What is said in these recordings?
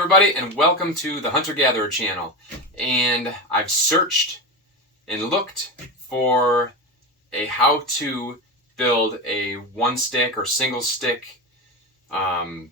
everybody, and welcome to the Hunter-Gatherer channel. And I've searched and looked for a how to build a one stick or single stick DIY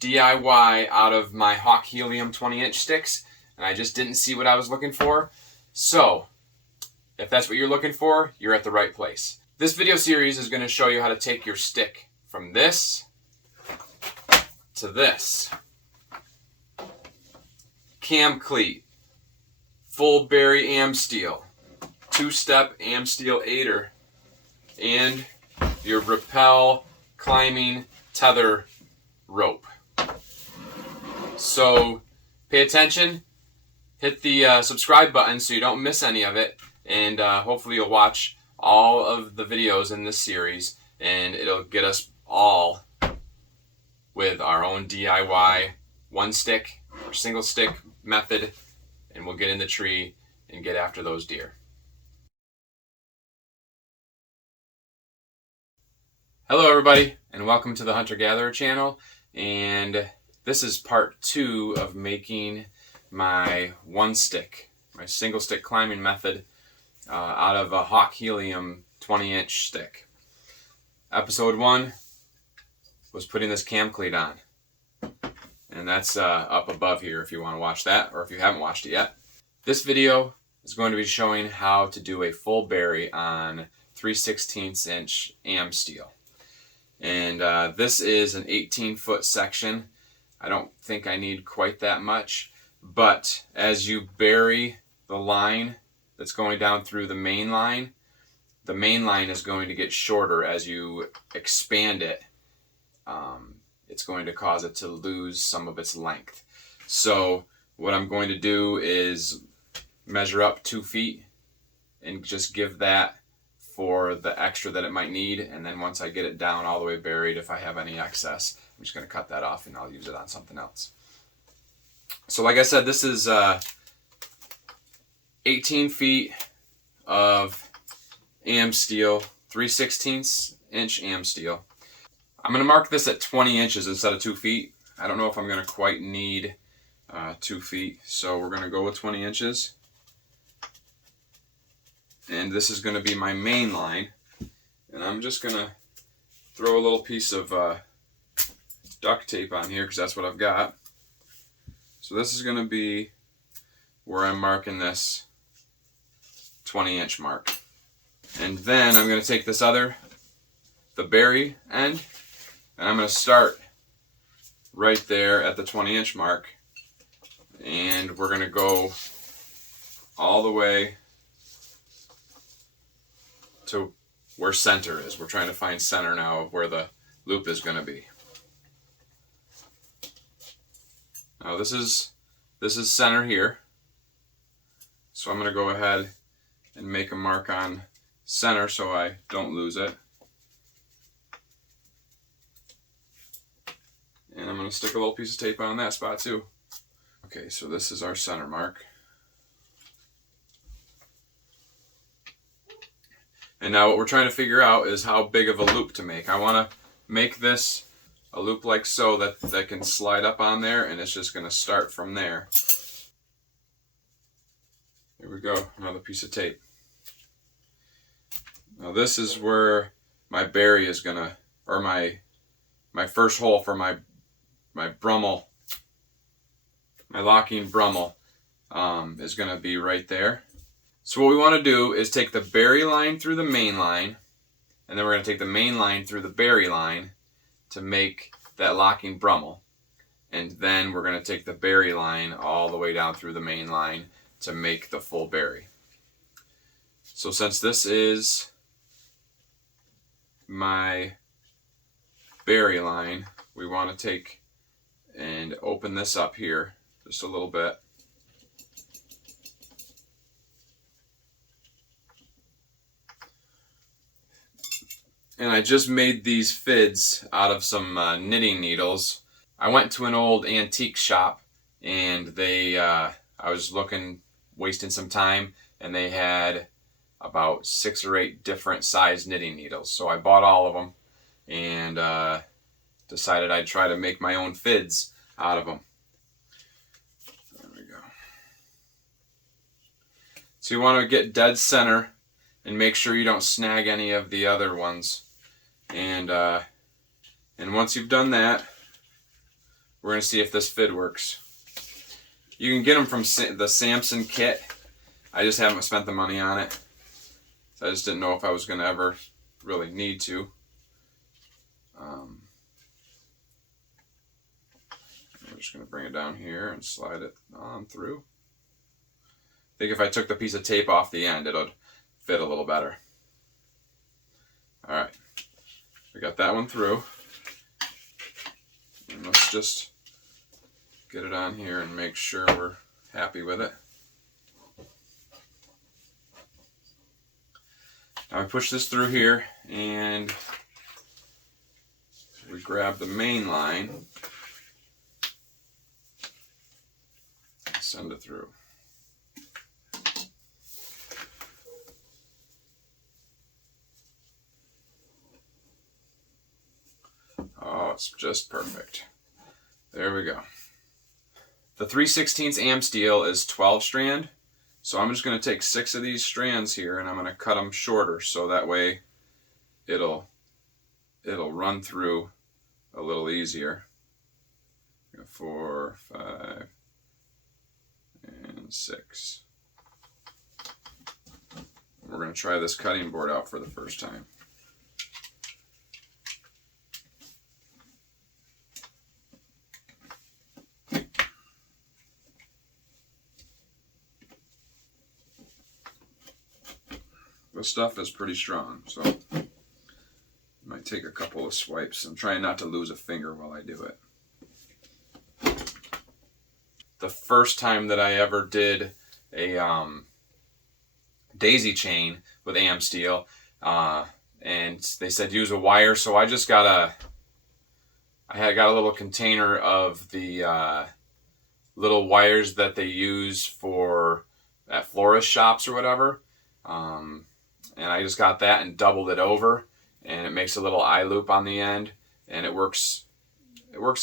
out of my Hawk Helium 20-inch sticks, and I just didn't see what I was looking for. So if that's what you're looking for, you're at the right place. This video series is going to show you how to take your stick from this to this. Cam cleat, full burry Amsteel, two-step Amsteel aider, and your rappel climbing tether rope. So pay attention, hit the subscribe button so you don't miss any of it, and hopefully you'll watch all of the videos in this series, and it'll get us all with our own DIY one stick or single stick method, and we'll get in the tree and get after those deer. Hello everybody, and welcome to the Hunter-Gatherer channel, and this is part 2 of making my one stick, my single stick climbing method out of a Hawk Helium 20-inch stick. Episode 1 was putting this cam cleat on, and that's up above here if you want to watch that, or if you haven't watched it yet. This video is going to be showing how to do a full burry on 3/16 inch Amsteel. And this is an 18-foot section. I don't think I need quite that much, but as you bury the line that's going down through the main line is going to get shorter as you expand it. It's going to cause it to lose some of its length. So what I'm going to do is measure up 2 feet and just give that for the extra that it might need, and then once I get it down all the way buried, if I have any excess, I'm just going to cut that off and I'll use it on something else. So like I said, this is 18 feet of Amsteel, 3/16 inch Amsteel. I'm going to mark this at 20 inches instead of 2 feet. I don't know if I'm going to quite need 2 feet, so we're going to go with 20 inches. And this is going to be my main line. And I'm just going to throw a little piece of duct tape on here because that's what I've got. So this is going to be where I'm marking this 20-inch mark. And then I'm going to take this the burry end, and I'm going to start right there at the 20-inch mark, and we're going to go all the way to where center is. We're trying to find center now of where the loop is going to be. Now this is center here, so I'm going to go ahead and make a mark on center so I don't lose it. And I'm going to stick a little piece of tape on that spot too. Okay, so this is our center mark. And now what we're trying to figure out is how big of a loop to make. I want to make this a loop like so that can slide up on there, and it's just going to start from there. Here we go, another piece of tape. Now this is where my burry is going to, or my first hole for my brummel, my locking brummel is going to be right there. So what we want to do is take the burry line through the main line, and then we're going to take the main line through the burry line to make that locking brummel. And then we're going to take the burry line all the way down through the main line to make the full burry. So since this is my burry line, we want to take and open this up here just a little bit. And I just made these fids out of some knitting needles. I went to an old antique shop, and I was wasting some time, and they had about 6 or 8 different size knitting needles. So I bought all of them and decided I'd try to make my own fids out of them. So you want to get dead center and make sure you don't snag any of the other ones. And once you've done that, we're going to see if this fid works. You can get them from the Samson kit. I just haven't spent the money on it. So I just didn't know if I was going to ever really need to. I'm just going to bring it down here and slide it on through. I think if I took the piece of tape off the end, it'll fit a little better. All right, we got that one through. And let's just get it on here and make sure we're happy with it. Now I push this through here and we grab the main line and send it through. Oh, it's just perfect. There we go. The 3/16 Amsteel is 12 strand, so I'm just going to take 6 of these strands here and I'm going to cut them shorter so that way it'll run through a little easier. 4, 5, and 6. We're going to try this cutting board out for the first time. The stuff is pretty strong, so it might take a couple of swipes. I'm trying not to lose a finger while I do it. The first time that I ever did a daisy chain with Amsteel, and they said use a wire, so I just got a little container of the little wires that they use for at florist shops or whatever. And I just got that and doubled it over, and it makes a little eye loop on the end, and it works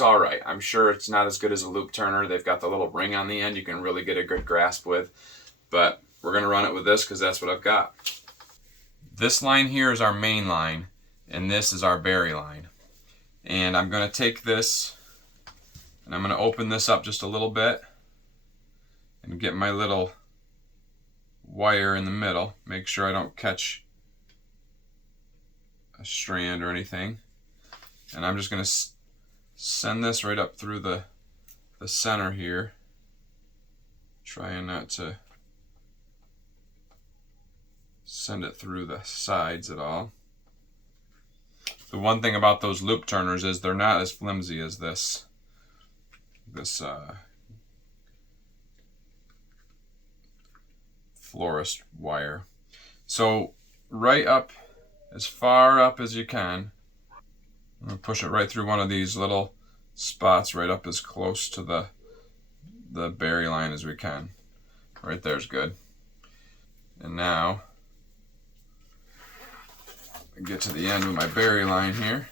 all right. I'm sure it's not as good as a loop turner. They've got the little ring on the end you can really get a good grasp with, but we're going to run it with this because that's what I've got. This line here is our main line, and this is our burry line. And I'm going to take this, and I'm going to open this up just a little bit and get my little wire in the middle. Make sure I don't catch a strand or anything. And I'm just going to send this right up through the center here, trying not to send it through the sides at all. The one thing about those loop turners is they're not as flimsy as this florist wire. So right up, as far up as you can, I'm going to push it right through one of these little spots, right up as close to the burry line as we can. Right there's good. And now I get to the end with my burry line here.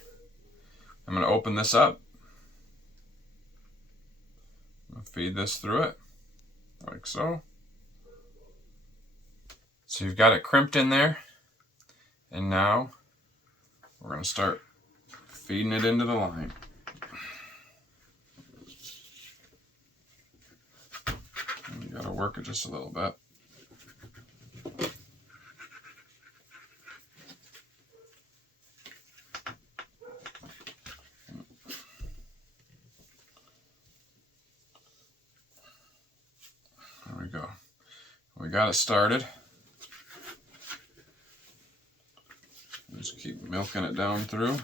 I'm going to open this up. I'm going to feed this through it, like so. So you've got it crimped in there, and now we're going to start feeding it into the line. And you got to work it just a little bit. There we go. We got it started. Just keep milking it down through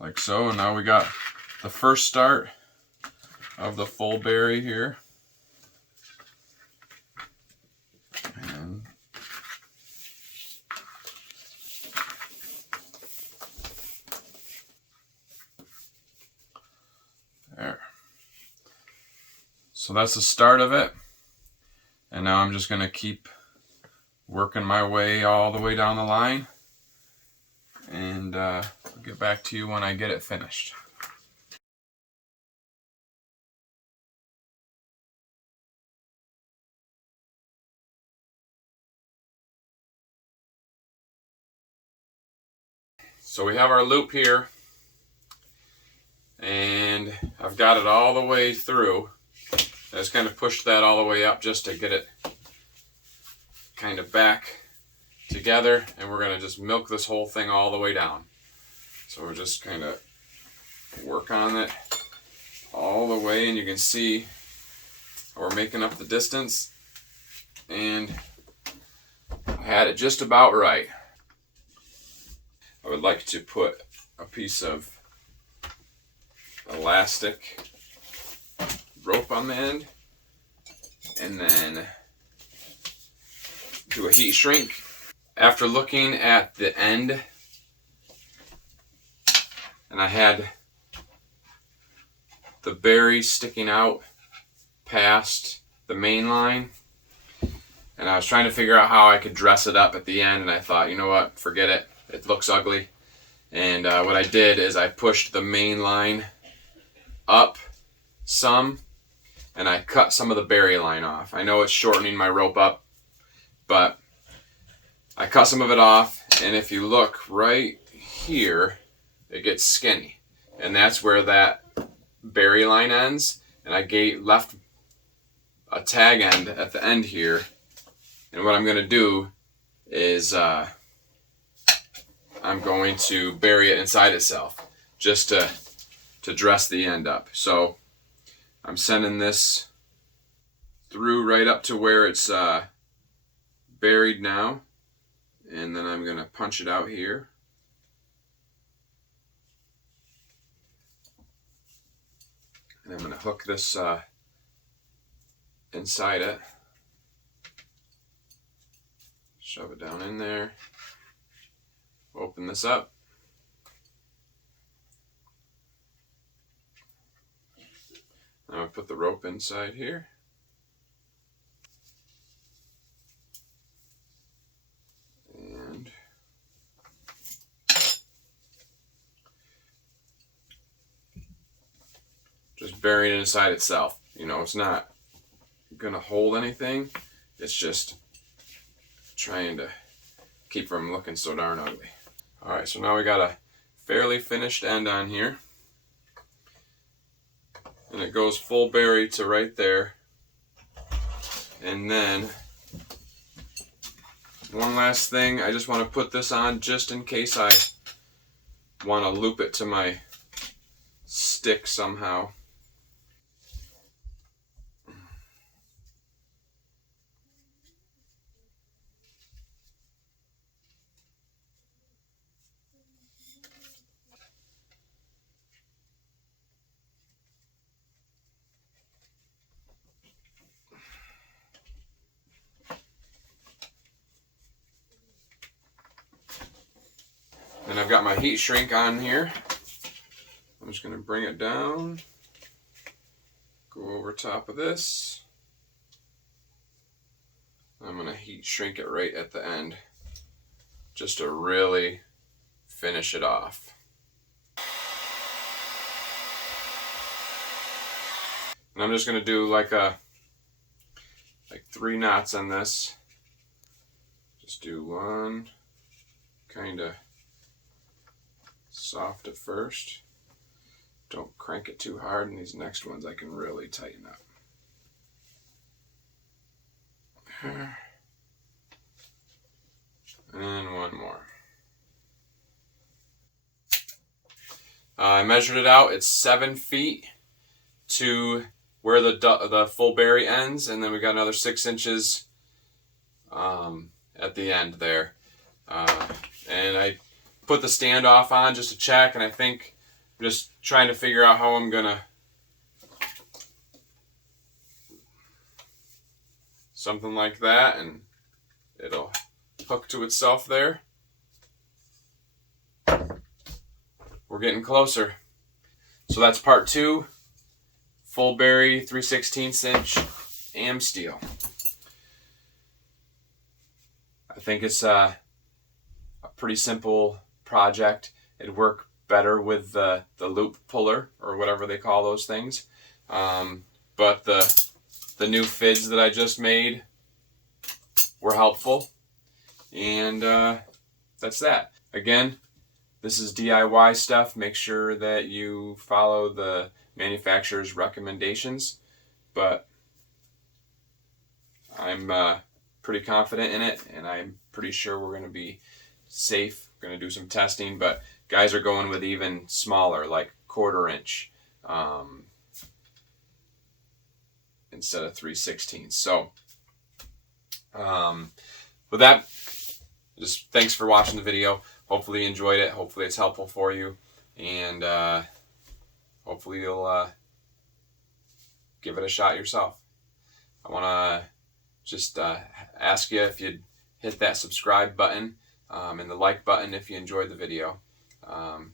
like so, and now we got the first start of the full burry here. And there. So that's the start of it. And now I'm just going to keep working my way all the way down the line. And I'll get back to you when I get it finished. So we have our loop here, and I've got it all the way through. I just kind of pushed that all the way up just to get it kind of back together, and we're going to just milk this whole thing all the way down. So we're just kind of work on it all the way, and you can see we're making up the distance, and I had it just about right. I would like to put a piece of elastic rope on the end, and then do a heat shrink. After looking at the end, and I had the burry sticking out past the main line, and I was trying to figure out how I could dress it up at the end, and I thought, you know what, forget it, it looks ugly. And what I did is I pushed the main line up some, and I cut some of the burry line off. I know it's shortening my rope up, but I cut some of it off, and if you look right here, it gets skinny, and that's where that burry line ends. And I left a tag end at the end here, and what I'm going to do is I'm going to bury it inside itself just to dress the end up. So I'm sending this through right up to where it's buried now, and then I'm going to punch it out here. And I'm going to hook this inside it, shove it down in there, open this up, I'm going to put the rope inside here, and just bury it inside itself. You know, it's not going to hold anything, it's just trying to keep from looking so darn ugly. Alright, so now we got a fairly finished end on here, and it goes full bury to right there. And then one last thing, I just want to put this on just in case I want to loop it to my stick somehow. And I've got my heat shrink on here. I'm just going to bring it down, go over top of this. I'm going to heat shrink it right at the end just to really finish it off. And I'm just going to do like 3 knots on this. Just do one, kind of soft at first. Don't crank it too hard, and these next ones I can really tighten up. And one more. I measured it out. It's 7 feet to where the full bury ends, and then we got another 6 inches at the end there. And I put the standoff on just to check, and I think I'm just trying to figure out how I'm gonna something like that, and it'll hook to itself there. We're getting closer. So that's part 2, full bury 3/16 inch Amsteel. I think it's a pretty simple project. It'd work better with the loop puller or whatever they call those things. But the new fids that I just made were helpful. And that's that. Again, This is DIY stuff. Make sure that you follow the manufacturer's recommendations, but I'm pretty confident in it, and I'm pretty sure we're going to be safe. We're going to do some testing, but guys are going with even smaller, like 1/4 inch instead of 3/16. So with that, just thanks for watching the video. Hopefully you enjoyed it. Hopefully it's helpful for you, and hopefully you'll give it a shot yourself. I want to just ask you if you'd hit that subscribe button and the like button if you enjoyed the video. And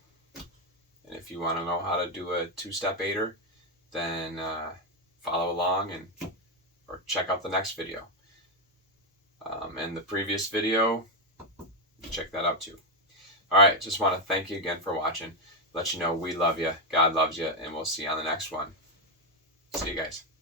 if you want to know how to do a 2-step aider, then follow along or check out the next video. And the previous video, check that out too. All right, just want to thank you again for watching. Let you know we love you, God loves you, and we'll see you on the next one. See you guys.